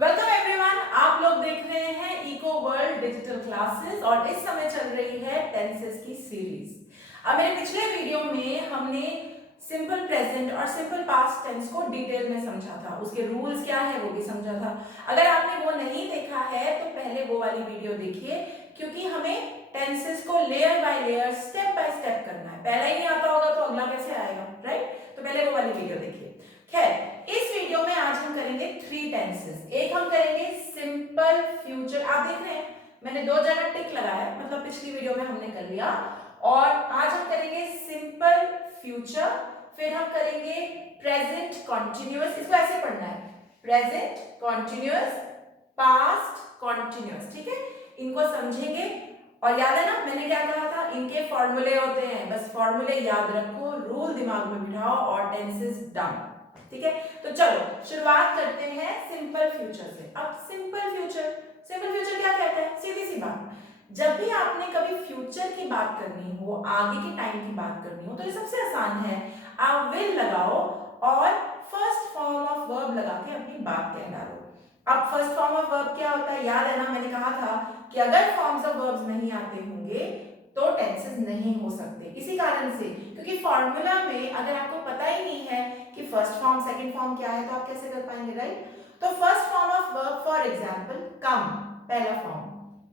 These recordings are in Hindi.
वेलकम एवरीवन, आप लोग देख रहे हैं इको वर्ल्ड डिजिटल क्लासेस और इस समय चल रही है टेंसेस की सीरीज। अब मेरे पिछले वीडियो में हमने सिंपल प्रेजेंट और सिंपल पास्ट टेंस को डिटेल में समझा था, उसके रूल्स क्या है वो भी समझा था। अगर आपने वो नहीं देखा है तो पहले वो वाली वीडियो देखिए, क्योंकि हमें टेंसेस को layer by layer step by step करना है। पहला ही नहीं आता होगा तो अगला कैसे आएगा, राइट? तो पहले वो वाली वीडियो देखिए। खैर, इस वीडियो में आज हम करेंगे 3 टेंसेस। एक हम करेंगे सिंपल फ्यूचर, आप देख रहे हैं मैंने 2 जगह टिक लगाया है, मतलब पिछली वीडियो में हमने कर लिया। और आज हम करेंगे सिंपल फ्यूचर, फिर हम करेंगे प्रेजेंट कॉन्टिन्यूअस। इसको ऐसे पढ़ना है, प्रेजेंट कॉन्टिन्यूअस, पास्ट कॉन्टिन्यूअस, ठीक है? इनको समझेंगे। और याद है ना मैंने क्या कहा था, इनके फॉर्मूले होते हैं, बस फॉर्मूले याद रखो, रूल दिमाग में बिठाओ और टेंसेस डन। ठीक है, तो चलो शुरुआत करते हैं सिंपल फ्यूचर से। अब सिंपल फ्यूचर क्या कहता है? सीधी सी बात, जब भी आपने कभी फ्यूचर की बात करनी हो, आगे के टाइम की बात करनी हो, तो ये सबसे आसान है, आप विल लगाओ और फर्स्ट फॉर्म ऑफ वर्ब लगा के अपनी बात कह डालो। अब फर्स्ट फॉर्म ऑफ वर्ब क्या होता है, याद है ना मैंने कहा था कि अगर फॉर्म्स ऑफ वर्ब्स नहीं आते होंगे तो टेंसेस नहीं हो सकते। इसी कारण से, क्योंकि फॉर्मूला में अगर आपको पता ही नहीं है कि फर्स्ट फॉर्म सेकंड फॉर्म क्या है, तो आप कैसे कर पाएंगे, राइट? तो first form of verb, for example come पहला form,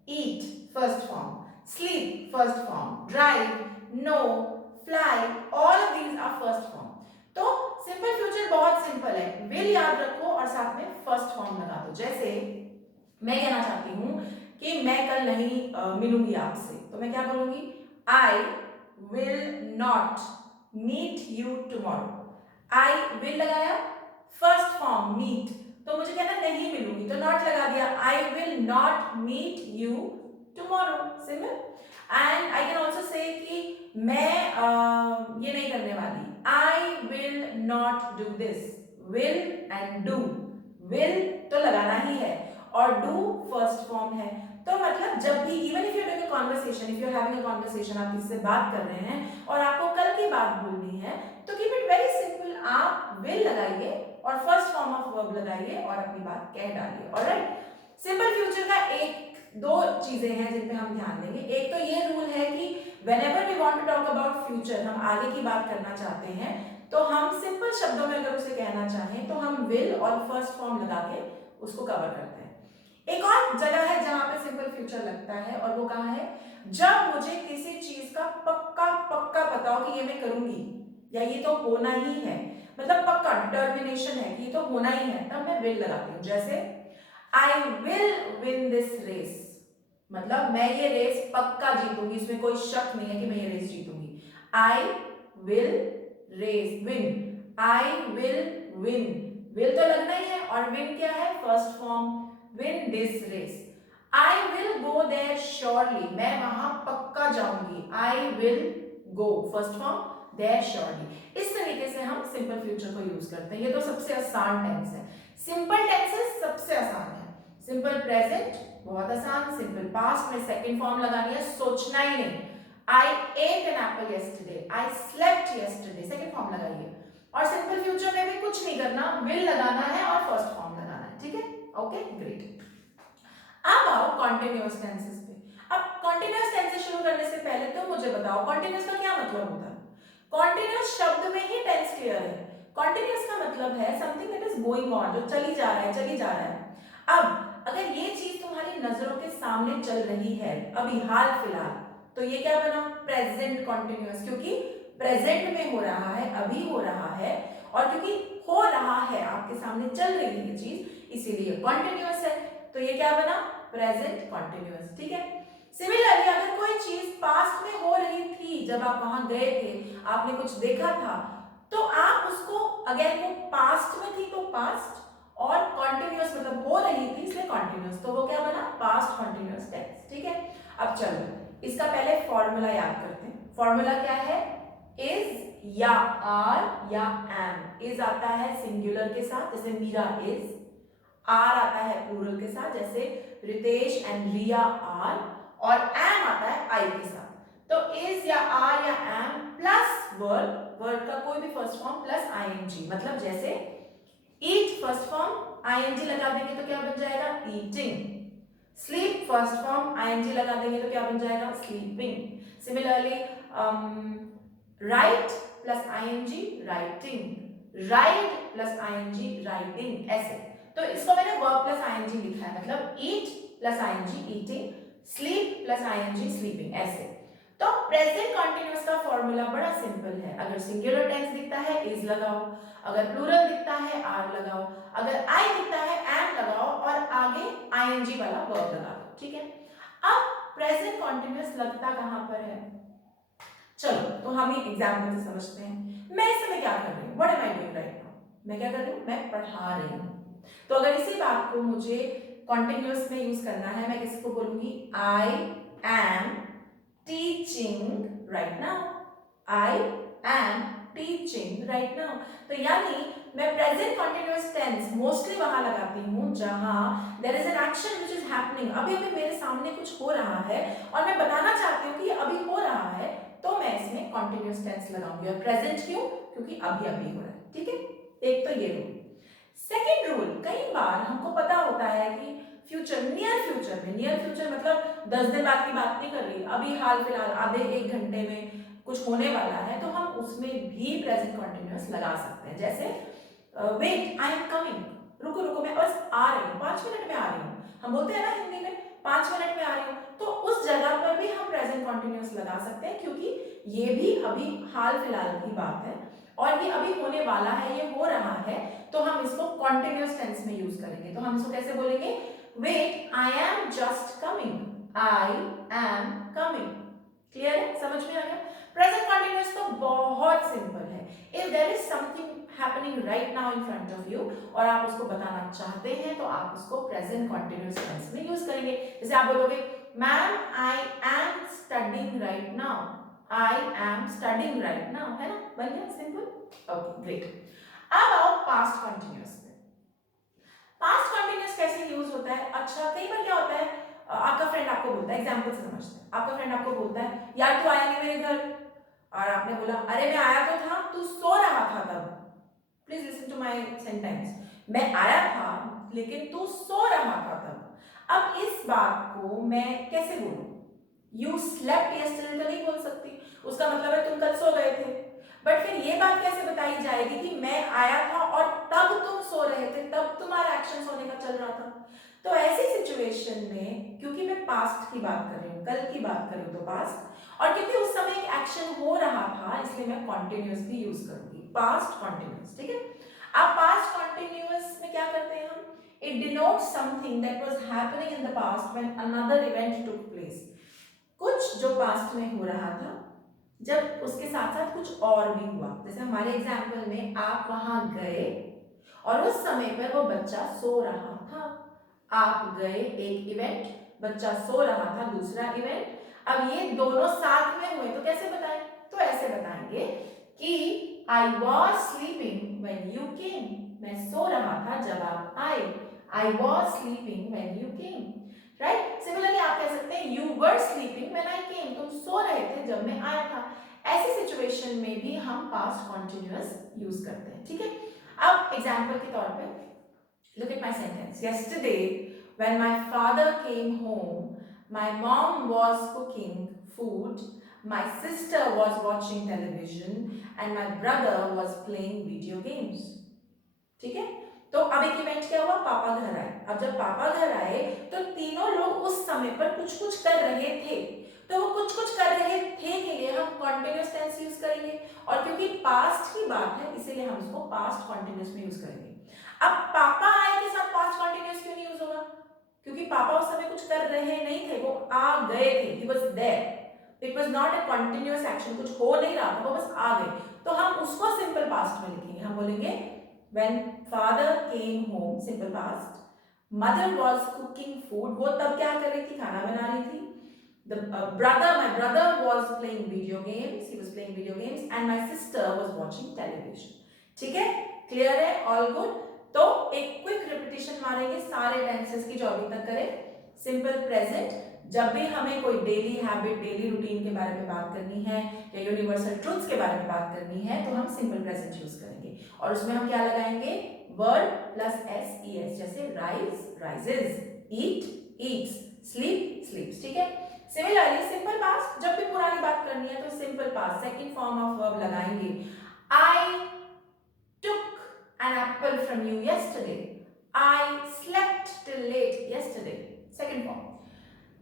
eat first form, sleep first form, drive, no, fly, all of these are first form. तो सिंपल फ्यूचर बहुत सिंपल है, विल याद रखो और साथ में फर्स्ट फॉर्म लगा दो। जैसे मैं कहना चाहती हूं कि मैं कल नहीं मिलूंगी आपसे, तो मैं क्या बोलूंगी? I will not meet you tomorrow. I will लगाया, फर्स्ट फॉर्म मीट, तो मुझे कहना नहीं मिलूंगी, तो नॉट लगा दिया, I will not meet you tomorrow, simple. And I can also say कि मैं ये नहीं करने वाली, I will not do this. Will and do, will तो लगाना ही है और डू फर्स्ट फॉर्म है। तो मतलब जब भी, even if you are doing a conversation, if you are having a conversation, आप किसी से बात कर रहे हैं और आपको कल की बात बोलनी है, तो कीप इट वेरी सिंपल, आप विल लगाइए और फर्स्ट फॉर्म ऑफ वर्ब लगाइए और अपनी बात कह डालिए। ऑलराइट, सिंपल फ्यूचर का एक दो चीजें हैं जिन पे हम ध्यान देंगे। एक तो ये रूल है कि whenever we want to talk about future, हम आगे की बात करना चाहते हैं, तो हम सिंपल शब्दों में अगर उसे कहना चाहें तो हम विल और फर्स्ट फॉर्म लगा के उसको कवर करते हैं। एक और जगह है जहां पे सिंपल फ्यूचर लगता है, और वो कहां है? जब मुझे किसी चीज का पक्का पक्का पता हो कि ये मैं करूंगी या ये तो होना ही है, मतलब पक्का डिटर्मिनेशन है कि ये तो होना ही है, तब मैं विल लगाती हूँ। जैसे I will win this race, मतलब मैं ये रेस पक्का जीतूंगी, इसमें कोई शक नहीं है कि मैं ये रेस जीतूंगी। I will race win, I will win, will तो लगना ही है और विन क्या है? First form, win this race. I will go there surely, मैं वहां पक्का जाऊंगी, I will go first form, there surely. इस तरीके से हम सिंपल फ्यूचर को यूज करते हैं। ये तो सबसे आसान टेंस है, सिंपल टेंसेस सबसे आसान है। सिंपल प्रेजेंट बहुत आसान, सिंपल पास्ट में सेकंड फॉर्म लगानी है, सोचना ही नहीं। I ate an apple yesterday, I slept yesterday, second form लगाइए। और सिंपल फ्यूचर में भी कुछ नहीं करना, विल लगाना है और फर्स्ट फॉर्म लगाना है, ठीक है? Okay, great. अब आओ कॉन्टिन्यूअस टेंसेस पे। अब कॉन्टिन्यूअस टेंसेस शुरू करने से पहले तो मुझे बताओ कॉन्टिन्यूअस का क्या मतलब होता है? कॉन्टिन्यूअस शब्द में ही टेंस क्लियर है। कॉन्टिन्यूअस का मतलब है something that is going on, जो चली जा रहा है, चली जा रहा है। अब अगर ये चीज तुम्हारी नजरों के सामने चल रही है अभी हाल फिलहाल, तो ये क्या बना? प्रेजेंट कॉन्टिन्यूअस, क्योंकि प्रेजेंट में हो रहा है, अभी हो रहा है, और क्योंकि हो रहा है, आपके सामने चल रही है ये चीज, इसीलिए कॉन्टिन्यूअस है। तो ये क्या बना? प्रेजेंट कॉन्टिन्यूअस, ठीक है? सिमिलरली अगर कोई चीज पास्ट में हो रही थी, जब आप वहां गए थे, आपने कुछ देखा था, तो आप उसको, अगर वो पास्ट में थी तो पास्ट, और कॉन्टिन्यूअस मतलब हो रही थी इसलिए कॉन्टिन्यूअस, तो वो क्या बना? पास्ट कॉन्टिन्यूअस टेंस, ठीक है? अब चलो इसका पहले फॉर्मूला याद करते हैं। फॉर्मूला क्या है? इज या आर या एम। इज आता है सिंगुलर के साथ, जैसे मीरा इज। आर आता है प्लूरल के साथ, जैसे रितेश एंड रिया आर। और एम आता है आई के साथ। तो इज या आर या एम प्लस वर्ब, वर्ब का कोई भी फर्स्ट फॉर्म प्लस आईएनजी, मतलब जैसे ईट फर्स्ट फॉर्म आईएनजी लगा देंगे तो क्या बन जाएगा, eating. Sleep first form ING लगा देंगे तो क्या बन जाएगा, sleeping. Similarly write plus ING writing, ride plus ING riding, ऐसे। तो इसको मैंने वर्ब प्लस आईएनजी लिखा है, मतलब eat plus ING eating, sleep plus ING sleeping, ऐसे। तो प्रेजेंट कॉन्टिन्यूअस का फॉर्मूला बड़ा सिंपल है। अगर सिंगुलर टेंस दिखता है इज लगाओ, अगर प्लूरल दिखता है आर लगाओ, अगर आई दिखता है एम लगाओ और आगे आईएनजी वाला वर्ब लगा दो, ठीक है। अब प्रेजेंट कॉन्टिन्यूअस लगता कहां पर है, चलो तो हम एक एग्जांपल से समझते हैं। मैं इस समय क्या कर रही हूं, what am I doing right now, मैं क्या कर रही हूं, मैं पढ़ा रही हूं। तो अगर इसी बात को मुझे कॉन्टिन्यूअस में यूज करना है, मैं किसको बोलूंगी, I am teaching right now, I am teaching right now. तो यानी मैं प्रेजेंट कॉन्टिन्यूअस टेंस मोस्टली वहां लगाती हूं जहां there is an action which is happening, अभी अभी मेरे सामने कुछ हो रहा है और मैं बताना चाहती हूं कि ये अभी हो रहा है, तो मैं इसमें कॉन्टिन्यूअस टेंस लगाऊंगी। और प्रेजेंट क्यों, क्योंकि अभी अभी हो रहा है, ठीक है। एक तो ये रूल। सेकेंड रूल, कई बार हमको पता होता है कि फ्यूचर, नियर फ्यूचर में, नियर फ्यूचर मतलब 10 दिन बाद की बात नहीं कर रही, अभी हाल फिलहाल आधे एक घंटे में कुछ होने वाला है, तो हम उसमें भी प्रेजेंट कॉन्टिन्यूअस लगा सकते हैं। जैसे वेट आई एम कमिंग, रुको रुको मैं बस आ रही हूँ, 5 मिनट में आ रही हूँ, हम बोलते हैं ना हिंदी में 5 मिनट में आ रही हूँ, तो उस जगह पर भी हम प्रेजेंट कॉन्टिन्यूअस लगा सकते हैं, क्योंकि ये भी अभी हाल फिलहाल की बात है और ये अभी होने वाला है, ये हो रहा है, तो हम इसको कॉन्टिन्यूअस टेंस में यूज करेंगे। तो हम इसको कैसे बोलेंगे, wait I am just coming, I am coming. Clear है, समझ में आ गया। प्रेजेंट कॉन्टिन्यूअस तो बहुत सिंपल है। If there is something happening right now in front of you और आप उसको बताना चाहते हैं, तो आप उसको प्रेजेंट कॉन्टिन्यूअस टेंस में यूज करेंगे। जैसे आप बोलोगे ma'am I am studying right now, I am studying right now, है ना, बन गया सिंपल। Okay great. अब आओ पास्ट कॉन्टिन्यूअस पे। पास्ट कॉन्टिन्यूअस कैसे यूज होता है, अच्छा कई बार क्या होता है, आपका फ्रेंड आपको बोलता है, एग्जांपल से समझते हैं, आपका फ्रेंड आपको बोलता है यार तू आया नहीं मेरे घर, और आपने बोला अरे मैं आया तो था, तू सो रहा था तब। Please listen to my sentence, मैं आया था लेकिन तू सो रहा था तब। अब इस बात को मैं कैसे बोलूं, यू स्लेप्ट यस्टरडे तो नहीं बोल सकती, उसका मतलब है तुम कल सो गए थे। बट फिर ये बात कैसे बताई जाएगी कि मैं आया था और तब तुम सो रहे थे, तब तुम्हारा एक्शन सोने का चल रहा था। तो ऐसी सिचुएशन में, क्योंकि मैं पास्ट की बात कर रही हूँ, कल की बात कर रही हूँ तो पास्ट, और क्योंकि उस समय एक एक्शन हो रहा था, इसलिए मैं कॉन्टिन्यूअस भी यूज करूंगी, पास्ट कॉन्टिन्यूअस, ठीक है। अब पास्ट कॉन्टिन्यूअस में क्या करते हैं हम, it denotes something that was happening in the past when another event took place. कुछ जो पास्ट में हो रहा था, जब उसके साथ साथ कुछ और भी हुआ। जैसे हमारे एग्जाम्पल में आप वहां गए और उस समय पर वो बच्चा सो रहा था। आप गए एक इवेंट, बच्चा सो रहा था दूसरा इवेंट। अब ये दोनों साथ में हुए तो कैसे बताएं, तो ऐसे बताएंगे कि I was sleeping when you came, मैं सो रहा था जब आप आए, I was sleeping when you came, right. Similarly आप कह सकते हैं you were sleeping when I came, तुम सो रहे थे जब मैं आया था। ऐसी सिचुएशन में भी हम पास्ट कॉन्टिन्यूअस यूज करते हैं, ठीक है। अब एग्जांपल के तौर पे look at my sentence, yesterday when my father came home my mom was cooking food, my sister was watching television and my brother was playing video games, ठीक है। तो अब एक इवेंट क्या हुआ, पापा घर आए। अब जब पापा घर आए तो तीनों लोग उस समय पर कुछ कुछ कर रहे थे, तो वो कुछ कुछ कर रहे थे के लिए हम कॉन्टिन्यूअस टेंस यूज करेंगे, और क्योंकि पास्ट की बात है इसीलिए हम इसको पास्ट कॉन्टिन्यूअस में यूज करेंगे। अब पापा आए के साथ पास्ट कॉन्टिन्यूअस क्यों नहीं यूज होगा, क्योंकि पापा उस समय कुछ कर रहे नहीं थे, वो आ गए थे, he was there, it was not a continuous action, कुछ हो नहीं रहा था, वो बस आ गए। तो हम उसको सिंपल पास्ट में लिखेंगे, हम बोलेंगे when father came home, simple past, mother was cooking food, वो तब क्या कर रही थी, खाना बना रही थी। The my brother was playing video games, he was playing video games and my sister was watching television, ठीक है, क्लियर है, ऑल गुड। तो एक क्विक रिपीटिशन मारेंगे सारे टेंसेस की जो अभी तक करें। सिंपल प्रेजेंट, जब भी हमें कोई डेली हैबिट, डेली रूटीन के बारे में बात करनी है या यूनिवर्सल ट्रूथ्स के बारे में बात करनी है, तो हम सिंपल प्रेजेंट यूज करेंगे और उसमें हम क्या लगाएंगे, वर्ड प्लस SES, जैसे राइज राइजेस, ईट ईट्स, स्लीप स्लीप्स, ठीक है। सिमिलरली सिंपल पास्ट, जब भी पुरानी बात करनी है तो simple past second form of verb लगाएंगे। I took an apple from you yesterday, I slept till late yesterday, second form.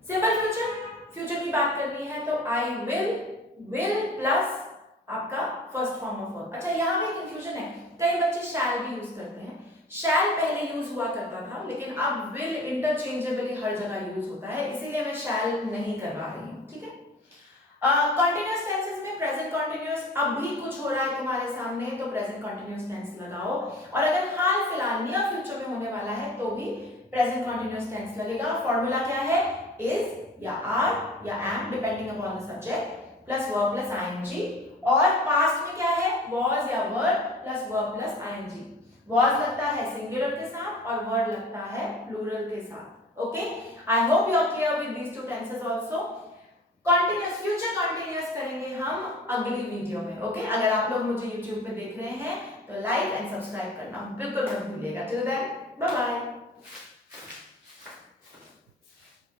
Simple future, future की बात करनी है तो आई विल प्लस आपका फर्स्ट फॉर्म ऑफ वर्ब। अच्छा यहाँ पे कंफ्यूजन है, कई बच्चे शैल भी यूज करते हैं। शैल पहले यूज हुआ करता था, लेकिन अब विल इंटरचेंजेबली हर जगह यूज होता है, इसीलिए मैं शैल नहीं करवा रही हूँ, ठीक है। कॉन्टिन्यूअस टेंसेस में प्रेजेंट कॉन्टिन्यूअस, अब भी कुछ हो रहा है तुम्हारे सामने तो प्रेजेंट कॉन्टिन्यूअस टेंस लगाओ, और अगर हाल फिलहाल नियर फ्यूचर में होने वाला है तो भी प्रेजेंट कॉन्टिन्यूअस टेंस लगेगा। फॉर्मूला क्या है, इज या आर या am depending upon the subject plus verb plus ING, और पास्ट में क्या है, was या were plus verb plus ING. was लगता है सिंगुलर के साथ और were लगता है प्लूरल के साथ। Okay, I hope you are clear with these two tenses also. Continuous future continuous करेंगे हम अगली वीडियो में। ओके, अगर आप लोग मुझे YouTube पे देख रहे हैं तो लाइक एंड सब्सक्राइब करना बिल्कुल मत भूलिएगा। Till then bye bye.